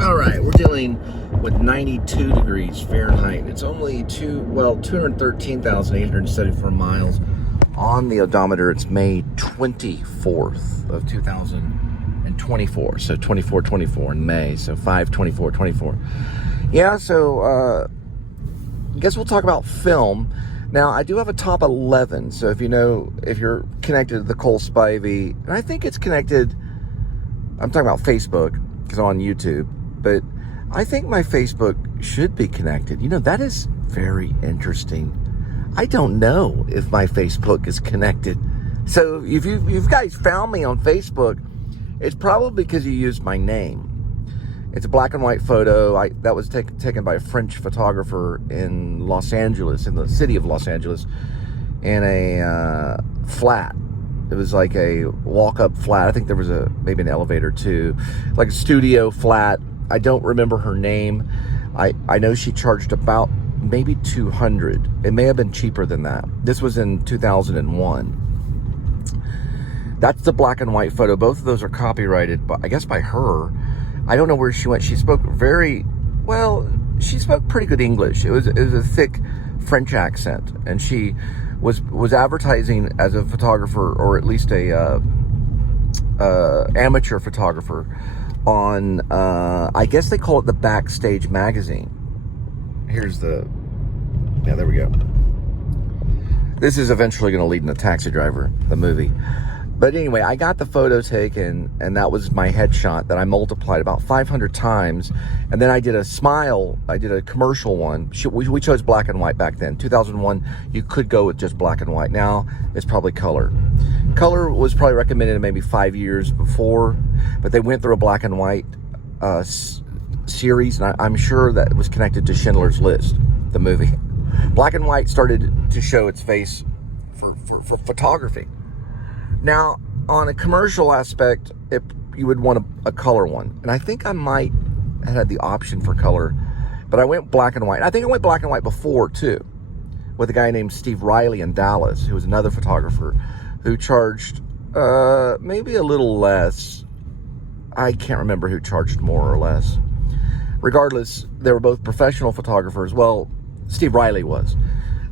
All right, we're dealing with 92 degrees Fahrenheit. It's only 213,874 miles on the odometer. It's May 24th of 2024. So 24/24 in May. So 5/24/24. Yeah, so I guess we'll talk about film. Now, I do have a top 11. So if you're connected to the Cole Spivey, and I think it's connected, I'm talking about Facebook because I'm on YouTube. But I think my Facebook should be connected. That is very interesting. I don't know if my Facebook is connected. So if you guys found me on Facebook, it's probably because you used my name. It's a black and white photo that was taken by a French photographer in Los Angeles, in the city of Los Angeles, in a flat. It was like a walk-up flat. I think there was maybe an elevator too, like a studio flat. I don't remember her name. I know she charged about maybe $200. It may have been cheaper than that. This was in 2001. That's the black and white photo. Both of those are copyrighted, but I guess by her. I don't know where she went. She spoke she spoke pretty good English. It was a thick French accent, and she was advertising as a photographer, or at least a amateur photographer, on I guess they call it the Backstage magazine. There we go. This is eventually going to lead into Taxi Driver, the movie. But anyway, I got the photo taken, and that was my headshot that I multiplied about 500 times. And then I did a commercial one. We chose black and white back then. 2001, you could go with just black and white. Now, it's probably color. Color was probably recommended maybe 5 years before, but they went through a black and white series, and I'm sure that it was connected to Schindler's List, the movie. Black and white started to show its face for photography. Now, on a commercial aspect, you would want a color one. And I think I might have had the option for color, but I went black and white. I think I went black and white before, too, with a guy named Steve Riley in Dallas, who was another photographer, who charged maybe a little less. I can't remember who charged more or less. Regardless, they were both professional photographers. Well, Steve Riley was.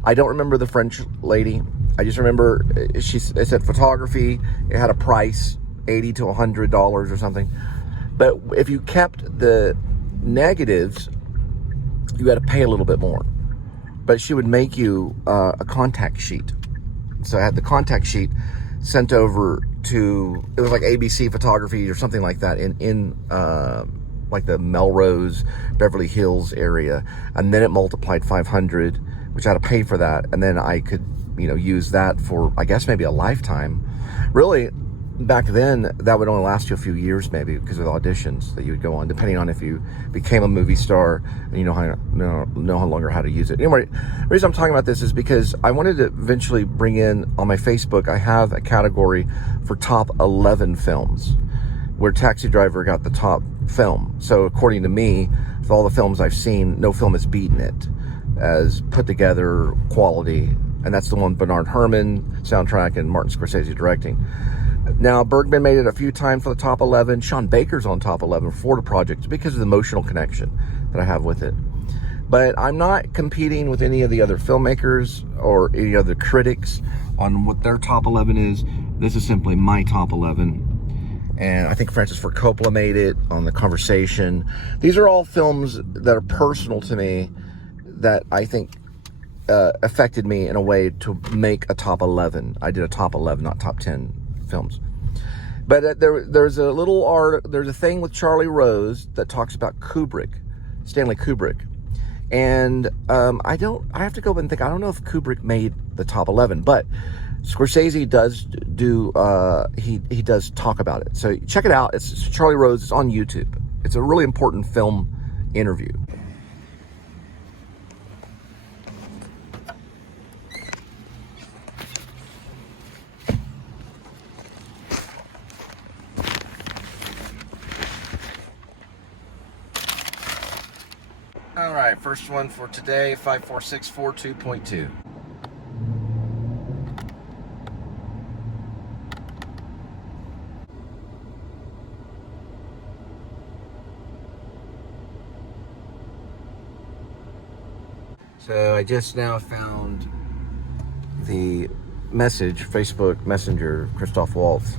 I don't remember the French lady. I just remember it said photography. It had a price, $80 to $100 or something. But if you kept the negatives, you had to pay a little bit more. But she would make you a contact sheet. So I had the contact sheet sent over to, it was like A.D.W.C photography or something like that in like the Melrose, Beverly Hills area. And then it multiplied 500, which I had to pay for that. And then I could use that for, I guess, maybe a lifetime. Really, back then, that would only last you a few years, maybe, because of the auditions that you would go on, depending on if you became a movie star and no longer how to use it. Anyway, the reason I'm talking about this is because I wanted to eventually bring in, on my Facebook, I have a category for top 11 films, where Taxi Driver got the top film. So according to me, with all the films I've seen, no film has beaten it as put together quality. And that's the one Bernard Herrmann soundtrack and Martin Scorsese directing. Now, Bergman made it a few times for the top 11. Sean Baker's on top 11 for the project because of the emotional connection that I have with it. But I'm not competing with any of the other filmmakers or any other critics on what their top 11 is. This is simply my top 11. And I think Francis Ford Coppola made it on The Conversation. These are all films that are personal to me that I think affected me in a way to make a top 11. I did a top 11, not top 10 films. But there's a thing with Charlie Rose that talks about Stanley Kubrick. And I have to go and think, I don't know if Kubrick made the top 11, but Scorsese does he does talk about it. So check it out. It's Charlie Rose. It's on YouTube. It's a really important film interview. All right, first one for today, 54642.2. So I just now found the message, Facebook Messenger, Christoph Waltz.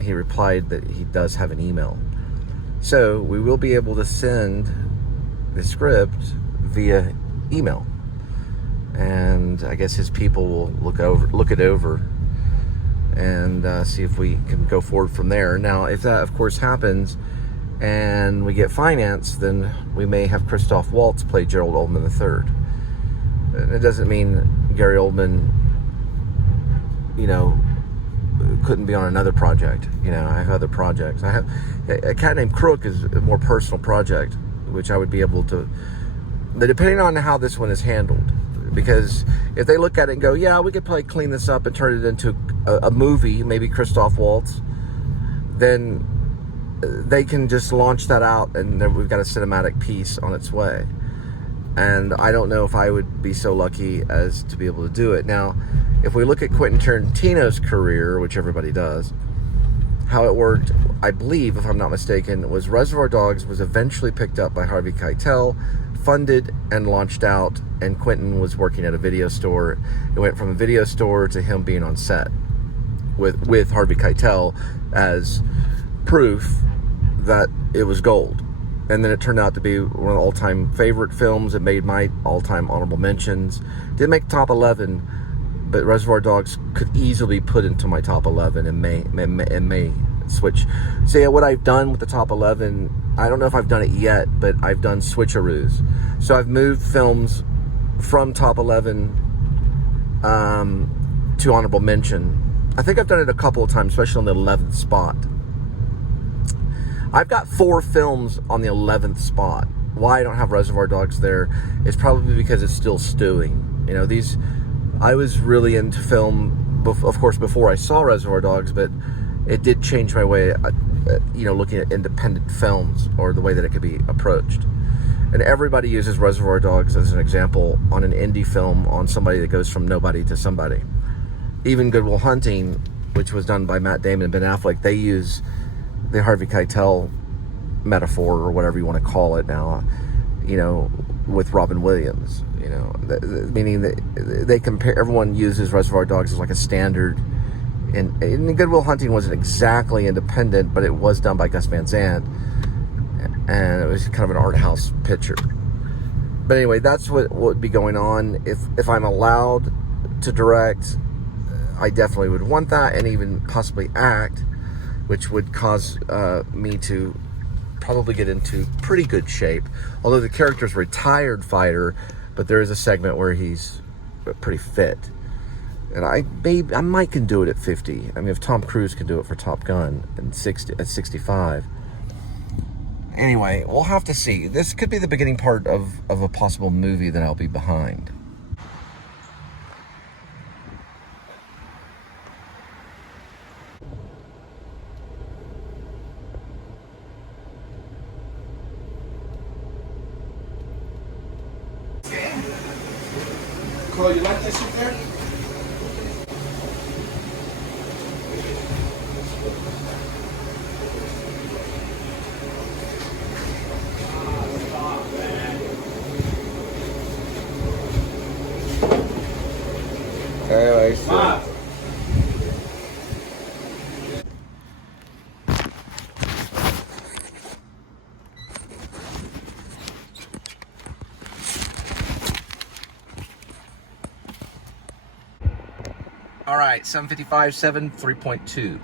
He replied that he does have an email. So we will be able to send the script via email. And I guess his people will look it over and see if we can go forward from there. Now, if that, of course, happens and we get financed, then we may have Christoph Waltz play Gerald Oldman III. It doesn't mean Gary Oldman, couldn't be on another project. I have other projects. I have a Cat Named Crook is a more personal project, which I would be able to, depending on how this one is handled. Because if they look at it and go, yeah, we could probably clean this up and turn it into a movie, maybe Christoph Waltz, then they can just launch that out and then we've got a cinematic piece on its way. And I don't know if I would be so lucky as to be able to do it. Now, if we look at Quentin Tarantino's career, which everybody does, how it worked, I believe, if I'm not mistaken, was Reservoir Dogs was eventually picked up by Harvey Keitel, funded and launched out, and Quentin was working at a video store. It went from a video store to him being on set with Harvey Keitel as proof that it was gold. And then it turned out to be one of the all-time favorite films. It made my all-time honorable mentions. Didn't make top 11, but Reservoir Dogs could easily put into my top 11 and may switch. So yeah, what I've done with the top 11, I don't know if I've done it yet, but I've done switcheroos. So I've moved films from top 11 to honorable mention. I think I've done it a couple of times, especially on the 11th spot. I've got 4 films on the 11th spot. Why I don't have Reservoir Dogs there is probably because it's still stewing. I was really into film, of course, before I saw Reservoir Dogs, but it did change my way, looking at independent films or the way that it could be approached. And everybody uses Reservoir Dogs as an example on an indie film, on somebody that goes from nobody to somebody. Even Good Will Hunting, which was done by Matt Damon and Ben Affleck, they use the Harvey Keitel metaphor, or whatever you want to call it now, with Robin Williams, meaning that they compare, everyone uses Reservoir Dogs as like a standard. And Good Will Hunting wasn't exactly independent, but it was done by Gus Van Sant, and it was kind of an art house picture. But anyway, that's what would be going on. If I'm allowed to direct, I definitely would want that, and even possibly act, which would cause me to probably get into pretty good shape. Although the character's a retired fighter, but there is a segment where he's pretty fit. And I might can do it at 50. I mean, if Tom Cruise can do it for Top Gun at 65. Anyway, we'll have to see. This could be the beginning part of a possible movie that I'll be behind. Cole, you like this up there? Anyway, so. All right, 755, 3.2.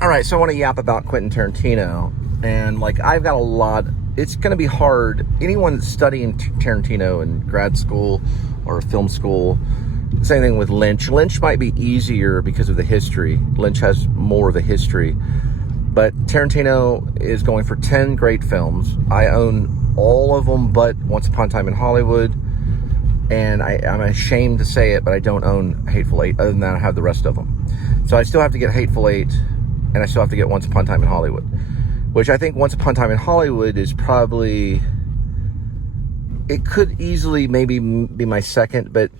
All right, so I want to yap about Quentin Tarantino. And I've got a lot. It's going to be hard. Anyone studying Tarantino in grad school or film school, same thing with Lynch. Lynch might be easier because of the history. Lynch has more of a history. But Tarantino is going for 10 great films. I own all of them but Once Upon a Time in Hollywood. And I'm ashamed to say it, but I don't own Hateful Eight. Other than that, I have the rest of them. So I still have to get Hateful Eight, and I still have to get Once Upon a Time in Hollywood. Which I think Once Upon a Time in Hollywood is probably... It could easily maybe be my second, but...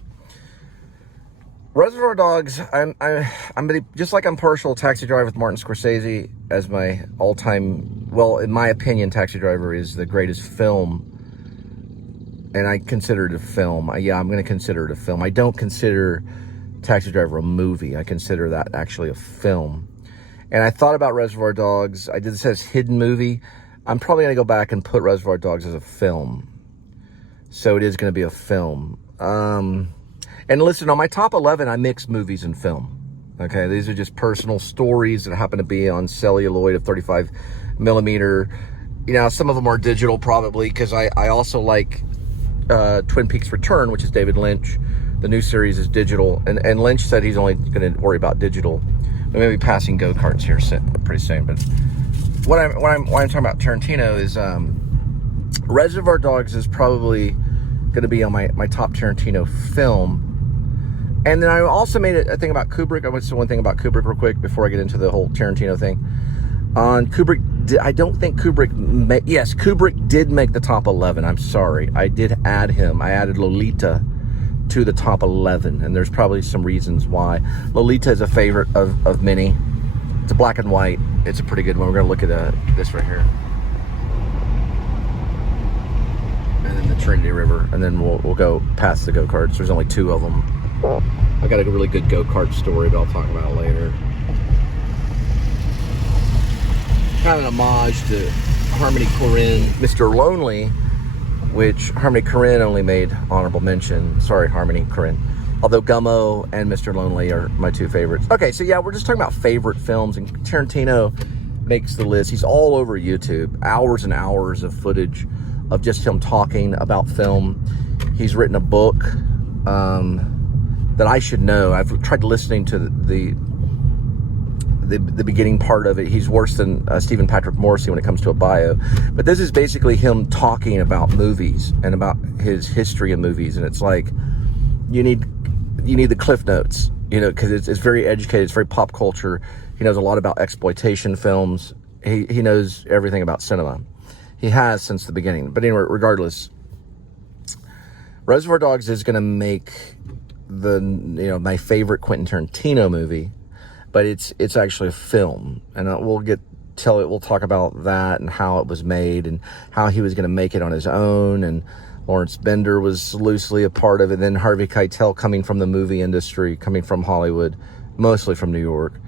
Reservoir Dogs, I'm gonna, just like I'm partial to Taxi Driver with Martin Scorsese as my all-time... Well, in my opinion, Taxi Driver is the greatest film and I consider it a film. Yeah, I'm going to consider it a film. I don't consider Taxi Driver a movie. I consider that actually a film. And I thought about Reservoir Dogs. I did this as hidden movie. I'm probably going to go back and put Reservoir Dogs as a film. So it is going to be a film. And listen, on my top 11, I mix movies and film. Okay, these are just personal stories that happen to be on celluloid of 35 millimeter. You know, some of them are digital probably, because I also like Twin Peaks Return, which is David Lynch. The new series is digital, and Lynch said he's only going to worry about digital. We may be passing go-karts here pretty soon, but what I'm talking about Tarantino is Reservoir Dogs is probably going to be on my top Tarantino film. And then I also made a thing about Kubrick. I want to say one thing about Kubrick real quick before I get into the whole Tarantino thing. On Kubrick, I don't think Kubrick... Yes, Kubrick did make the top 11. I'm sorry. I did add him. I added Lolita to the top 11. And there's probably some reasons why. Lolita is a favorite of many. It's a black and white. It's a pretty good one. We're going to look at this right here. And then the Trinity River. And then we'll go past the go-karts. There's only 2 of them. I got a really good go-kart story, but I'll talk about it later. Kind of an homage to Harmony Korine, Mr. Lonely, which Harmony Korine only made honorable mention. Sorry, Harmony Korine. Although Gummo and Mr. Lonely are my 2 favorites. Okay, so yeah, we're just talking about favorite films, and Tarantino makes the list. He's all over YouTube. Hours and hours of footage of just him talking about film. He's written a book that I should know. I've tried listening to the beginning part of it. He's worse than Stephen Patrick Morrissey when it comes to a bio. But this is basically him talking about movies and about his history of movies. And it's like, you need the Cliff Notes, you know, because it's very educated. It's very pop culture. He knows a lot about exploitation films. He knows everything about cinema. He has since the beginning. But anyway, regardless, Reservoir Dogs is going to make my favorite Quentin Tarantino movie, but it's actually a film, and we'll talk about that and how it was made and how he was going to make it on his own, and Lawrence Bender was loosely a part of it. Then Harvey Keitel, coming from the movie industry, coming from Hollywood, mostly from New York,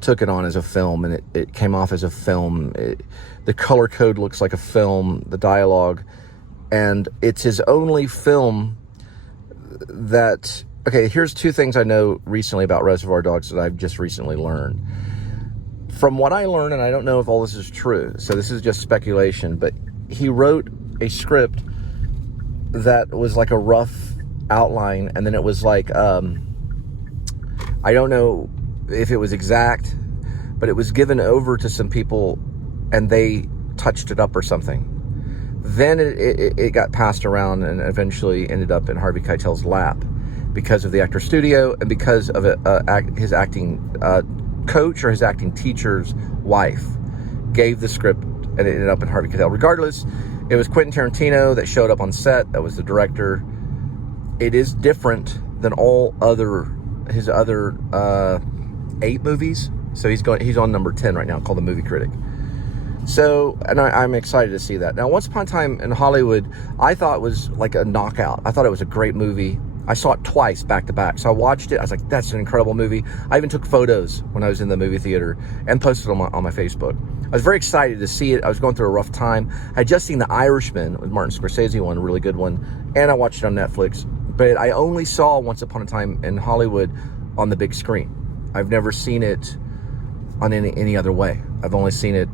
took it on as a film, and it came off as a film. The color code looks like a film, the dialogue, and it's his only film that... Okay, here's 2 things I know recently about Reservoir Dogs that I've just recently learned. From what I learned, and I don't know if all this is true, so this is just speculation, but he wrote a script that was like a rough outline, and then it was like, I don't know if it was exact, but it was given over to some people, and they touched it up or something. Then it got passed around and eventually ended up in Harvey Keitel's lap, because of the Actor Studio and because of his acting coach or his acting teacher's wife gave the script, and it ended up in Harvey Keitel. Regardless, it was Quentin Tarantino that showed up on set. That was the director. It is different than all his other 8 movies. So he's on number 10 right now, called The Movie Critic. So, and I'm excited to see that. Now, Once Upon a Time in Hollywood, I thought it was like a knockout. I thought it was a great movie. I saw it twice back to back. So I watched it. I was like, that's an incredible movie. I even took photos when I was in the movie theater and posted them on my Facebook. I was very excited to see it. I was going through a rough time. I had just seen The Irishman with Martin Scorsese, one, a really good one. And I watched it on Netflix. But I only saw Once Upon a Time in Hollywood on the big screen. I've never seen it on any other way. I've only seen it,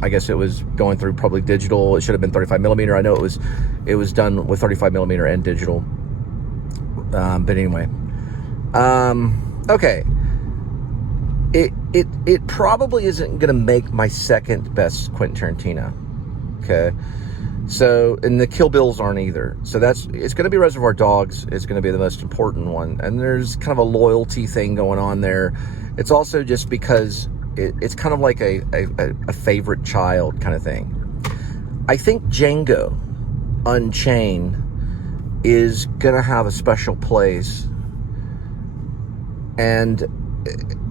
I guess it was going through probably digital. It should have been 35 millimeter. I know it was done with 35 millimeter and digital. But anyway, okay. It probably isn't going to make my second best Quentin Tarantino. Okay. So, and the Kill Bills aren't either. So it's going to be Reservoir Dogs. It's going to be the most important one. And there's kind of a loyalty thing going on there. It's also just because it's kind of like a favorite child kind of thing. I think Django Unchained is gonna have a special place, and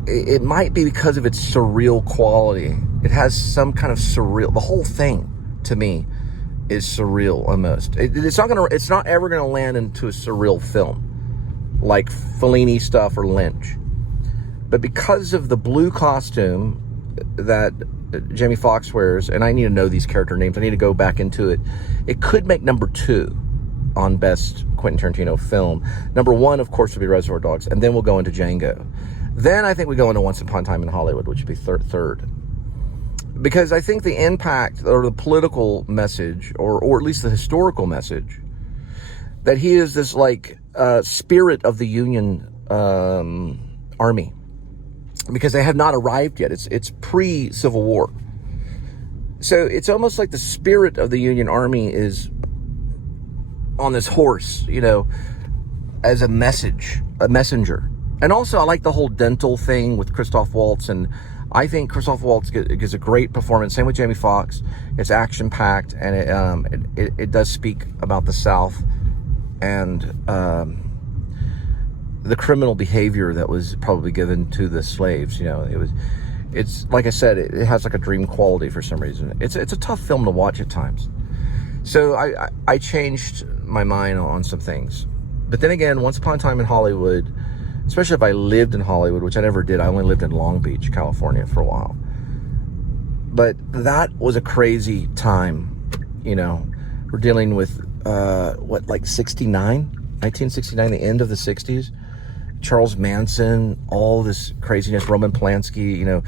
it might be because of its surreal quality. It has some kind of surreal, the whole thing to me is surreal almost. It's not ever gonna land into a surreal film like Fellini stuff or Lynch. But because of the blue costume that Jamie Foxx wears, and I need to know these character names, I need to go back into it. It could make number 2 on best Quentin Tarantino film. Number 1, of course, would be Reservoir Dogs, and then we'll go into Django. Then I think we go into Once Upon a Time in Hollywood, which would be third. Because I think the impact or the political message, or at least the historical message, that he is this like spirit of the Union Army, because they have not arrived yet. It's pre-Civil War. So it's almost like the spirit of the Union Army is on this horse, you know, as a messenger. And also I like the whole dental thing with Christoph Waltz, and I think Christoph Waltz gives a great performance. Same with Jamie Foxx. It's action-packed, and it does speak about the South and the criminal behavior that was probably given to the slaves. You know, it's like I said, it has like a dream quality for some reason. It's a tough film to watch at times. So I changed my mind on some things. But then again, Once Upon a Time in Hollywood, especially if I lived in Hollywood, which I never did. I only lived in Long Beach, California for a while. But that was a crazy time, you know. We're dealing with, like 1969, the end of the 60s. Charles Manson, all this craziness, Roman Polanski, you know,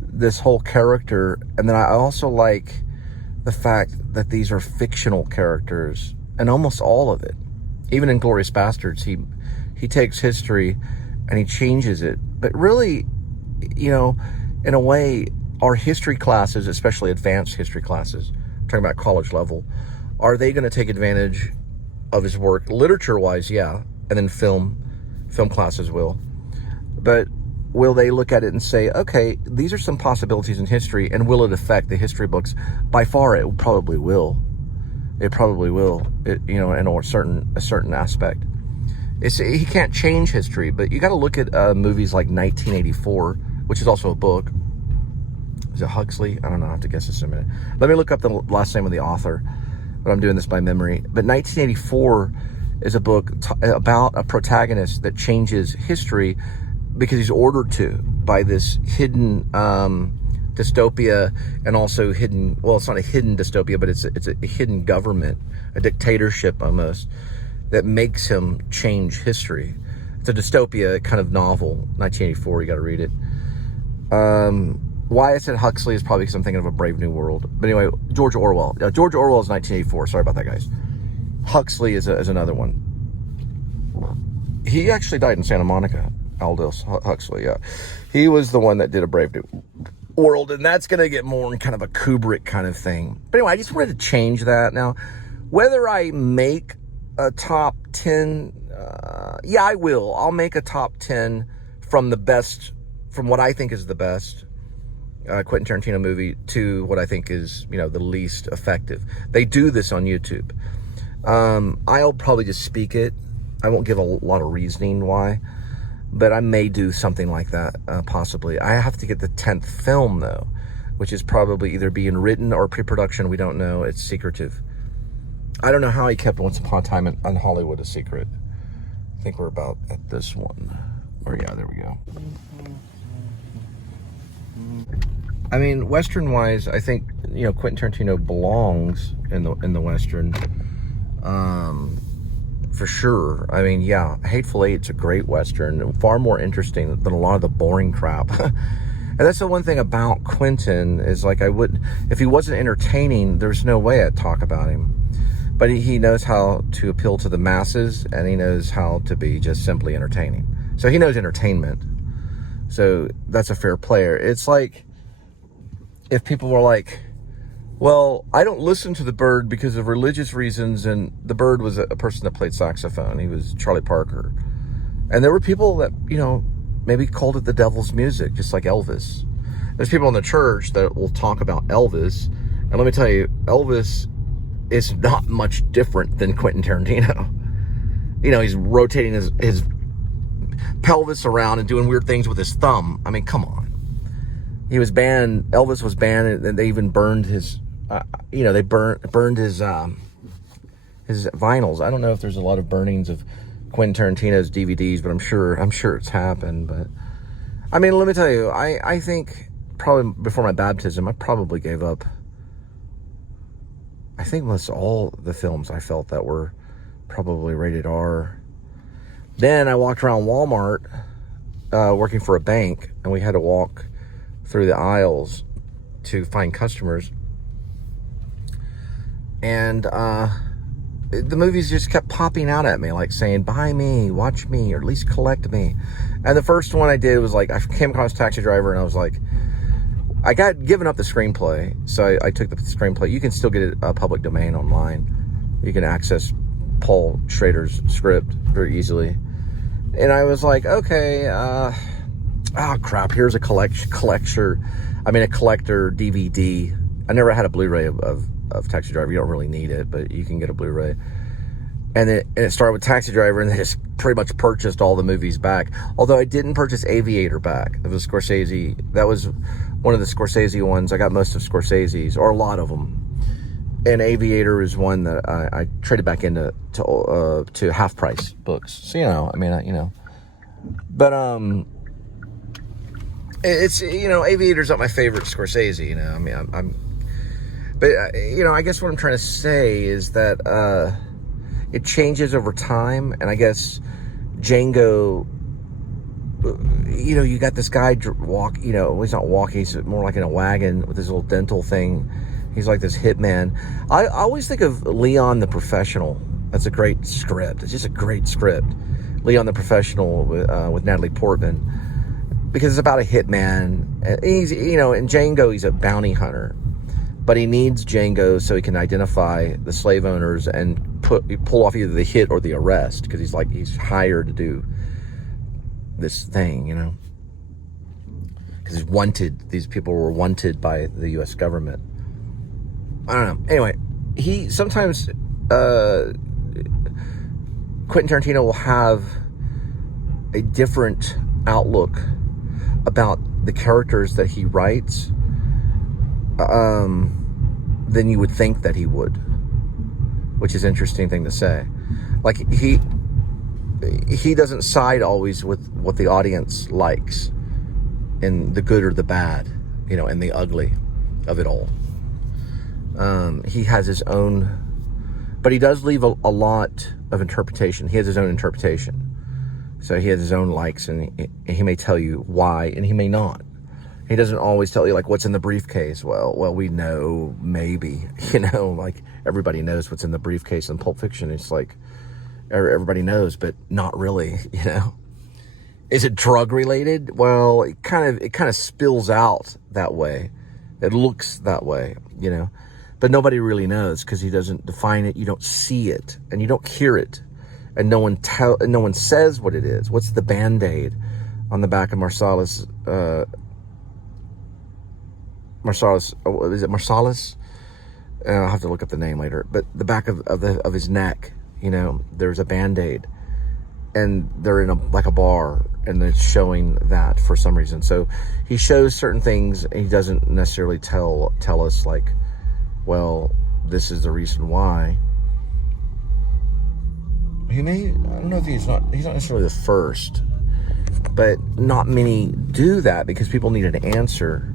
this whole character. And then I also like the fact that these are fictional characters, and almost all of it. Even in Glorious Bastards, he takes history and he changes it. But really, you know, in a way, our history classes, especially advanced history classes, I'm talking about college level, are they going to take advantage of his work? Literature-wise, yeah, and then film classes will. But will they look at it and say, okay, these are some possibilities in history, and will it affect the history books? By far, it probably will. It probably will, you know, in a certain aspect. He can't change history, but you got to look at movies like 1984, which is also a book. Is it Huxley? I don't know. I have to guess this in a minute. Let me look up the last name of the author, but I'm doing this by memory. But 1984 is a book about a protagonist that changes history because he's ordered to by this hidden dystopia, and also hidden, well, it's not a hidden dystopia, but it's a hidden government, a dictatorship almost, that makes him change history. It's a dystopia kind of novel, 1984, you got to read it. Why I said Huxley is probably because I'm thinking of A Brave New World. But anyway, George Orwell. George Orwell is 1984. Sorry about that, guys. Huxley is another one. He actually died in Santa Monica, Aldous Huxley, yeah. He was the one that did A Brave New World, and that's going to get more in kind of a Kubrick kind of thing. But anyway, I just wanted to change that. Now, whether I make a top 10, yeah, I will. I'll make a top 10 from the best, from what I think is the best Quentin Tarantino movie to what I think is, you know, the least effective. They do this on YouTube. I'll probably just speak it. I won't give a lot of reasoning why, but I may do something like that, possibly. I have to get the 10th film, though, which is probably either being written or pre-production. We don't know. It's secretive. I don't know how he kept Once Upon a Time in Hollywood a secret. I think we're about at this one. Or yeah, there we go. I mean, Western-wise, I think, you know, Quentin Tarantino belongs in the Western, for sure. I mean, yeah, Hateful Eight's a great Western, far more interesting than a lot of the boring crap. And that's the one thing about Quentin is, like, if he wasn't entertaining, there's no way I'd talk about him. But he knows how to appeal to the masses, and he knows how to be just simply entertaining. So he knows entertainment. So that's a fair player. It's like if people were like, well, I don't listen to The Bird because of religious reasons, and The Bird was a person that played saxophone. He was Charlie Parker. And there were people that, you know, maybe called it the devil's music, just like Elvis. There's people in the church that will talk about Elvis. And let me tell you, Elvis is not much different than Quentin Tarantino. You know, he's rotating his pelvis around and doing weird things with his thumb. I mean, come on. He was banned, Elvis was banned, and they even burned his they burned his vinyls. I don't know if there's a lot of burnings of Quentin Tarantino's DVDs, but I'm sure it's happened. But I mean, let me tell you, I think probably before my baptism, I probably gave up, I think almost all the films I felt that were probably rated R. Then I walked around Walmart, working for a bank, and we had to walk through the aisles to find customers. And the movies just kept popping out at me, like saying, buy me, watch me, or at least collect me. And the first one I did was like, I came across Taxi Driver, and I was like, I got given up the screenplay. So I took the screenplay. You can still get it public domain online. You can access Paul Schrader's script very easily. And I was like, okay, oh crap, here's a collector DVD. I never had a Blu-ray of Taxi Driver. You don't really need it, but you can get a Blu-ray. And it started with Taxi Driver, and they just pretty much purchased all the movies back. Although I didn't purchase Aviator back. It was Scorsese. That was one of the Scorsese ones. I got most of Scorsese's, or a lot of them. And Aviator is one that I traded back into to half price books. So, but it's, Aviator's not my favorite Scorsese, I mean, but I guess what I'm trying to say is that it changes over time. And I guess Django, you got this guy he's not walking, he's more like in a wagon with this little dental thing. He's like this hitman. I always think of Leon the Professional. That's a great script. It's just a great script. Leon the Professional with Natalie Portman, because it's about a hitman. He's, in Django, he's a bounty hunter, but he needs Django so he can identify the slave owners and pull off either the hit or the arrest, because he's hired to do this thing, because he's wanted. These people were wanted by the U.S. government. I don't know. Anyway, sometimes Quentin Tarantino will have a different outlook about the characters that he writes than you would think that he would, which is an interesting thing to say. Like, he doesn't side always with what the audience likes, in the good or the bad, and the ugly of it all. He has his own, but he does leave a lot of interpretation. He has his own interpretation. So he has his own likes, and he may tell you why, and he may not. He doesn't always tell you, like, what's in the briefcase. Well, we know, maybe, like, everybody knows what's in the briefcase in Pulp Fiction. It's like, everybody knows, but not really, Is it drug related? Well, it kind of spills out that way. It looks that way, but nobody really knows, because he doesn't define it. You don't see it, and you don't hear it, and no one says what it is. What's the Band-Aid on the back of Marsalis? Is it Marsalis? I'll have to look up the name later. But the back of his neck, there's a Band-Aid, and they're in a bar, and it's showing that for some reason. So he shows certain things, and he doesn't necessarily tell us, like, well, this is the reason why. I don't know if he's not necessarily the first, but not many do that, because people need an answer.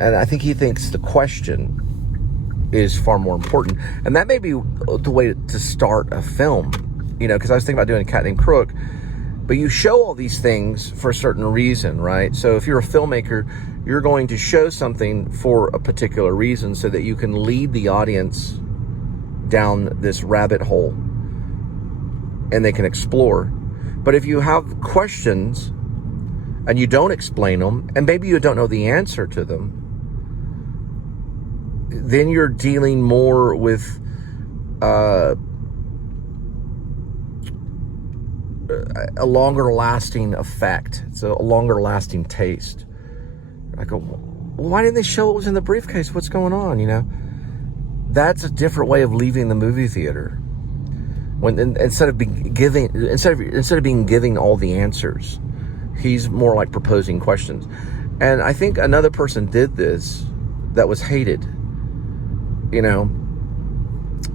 And I think he thinks the question is far more important. And that may be the way to start a film, because I was thinking about doing a Cat Named Crook, but you show all these things for a certain reason, right? So if you're a filmmaker, you're going to show something for a particular reason, so that you can lead the audience down this rabbit hole and they can explore. But if you have questions and you don't explain them, and maybe you don't know the answer to them, then you're dealing more with a longer lasting effect. It's a longer lasting taste. I go, why didn't they show what was in the briefcase? What's going on? That's a different way of leaving the movie theater. Instead of being giving all the answers, he's more like proposing questions. And I think another person did this that was hated. you know,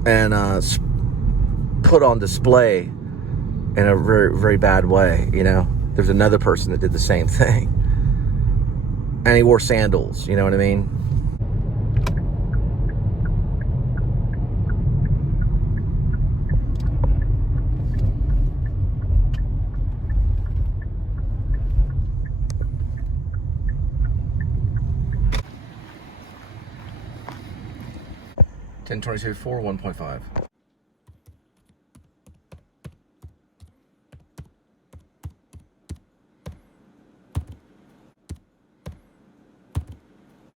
and put on display in a very, very bad way, you know. There's another person that did the same thing. And he wore sandals, you know what I mean? $10.22 for 1.5.